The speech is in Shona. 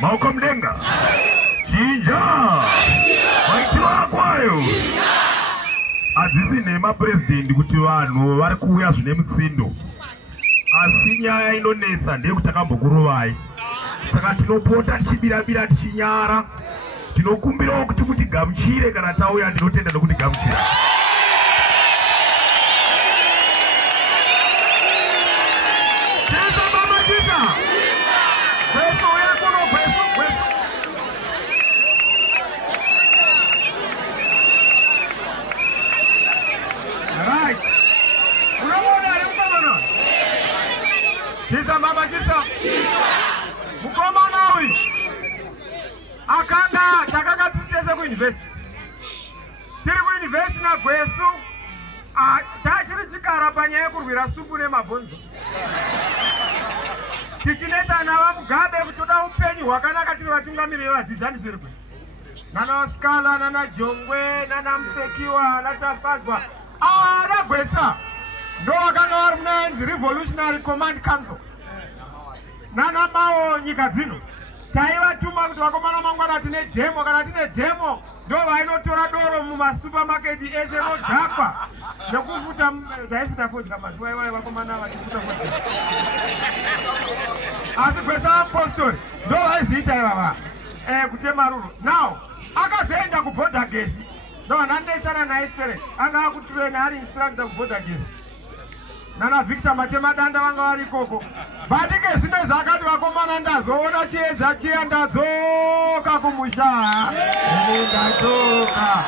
Maoko mdenga. Chinja. Waitwa kwayo. Adzisi nema president kuti vanhu vari kuuya zvine mutsindo. Asi nyaya inonetsa ndeyekuti akambokurovai. Saka tinopota tichibira tichinyara. Tinokumbirawo kuti mutigamuchire kana tauya ndinotenda nokuti gamuchira. Chisa mama chisa. Mukoma nawe. Akanga titese ku university. Tiri ku university na Gwesu. Tachiri chikara panyaya kurwira supu nemabhonzo. Tikineta nava Mugabe kutoda upenyu hwakanaka tiri vatungamiriri vadzidzani zviri kwe. Nana Oskala, nana Jongwe, nana Musekiwa, nana Tafadzwa. Ana Gwesa. Ndo wakanga vari muna Revolutionary Command Council. Nana Mao nyika dzino. Taivatuma kuti vakomana mangwana tine demo, kana tine demo ndo vainotora doro mumasupermarket ese modhakwa nekufuta daifuta fodya mazuva iwayo vakomana vachifuta fodya. Asi Gwesa Apostori ndo vaiziita ivava kutema ruro. Now akazoenda kubhodha gesi ndo vananetsana naye sere anga akutirena ari instructor kubhodha gesi. Nana Victor Matemadanda vanga vari ikoko. Batike zvino zvakati vakomana ndazoona chiedza chiya ndadzoka kumusha. Ndadzoka.